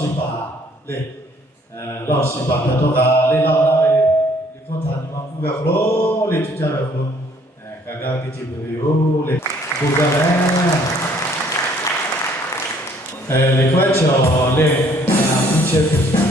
ရှိပါလေလောက်ရှိပါတော့ကလေးလောက်လာလေဒီခေါ်ထားဒီမှာပူပဲခလို့လေချကြပဲခလို့ကာတိတိဘယ်လိုလေပူကလည်းလေခွဲချော်လေအမှုချက်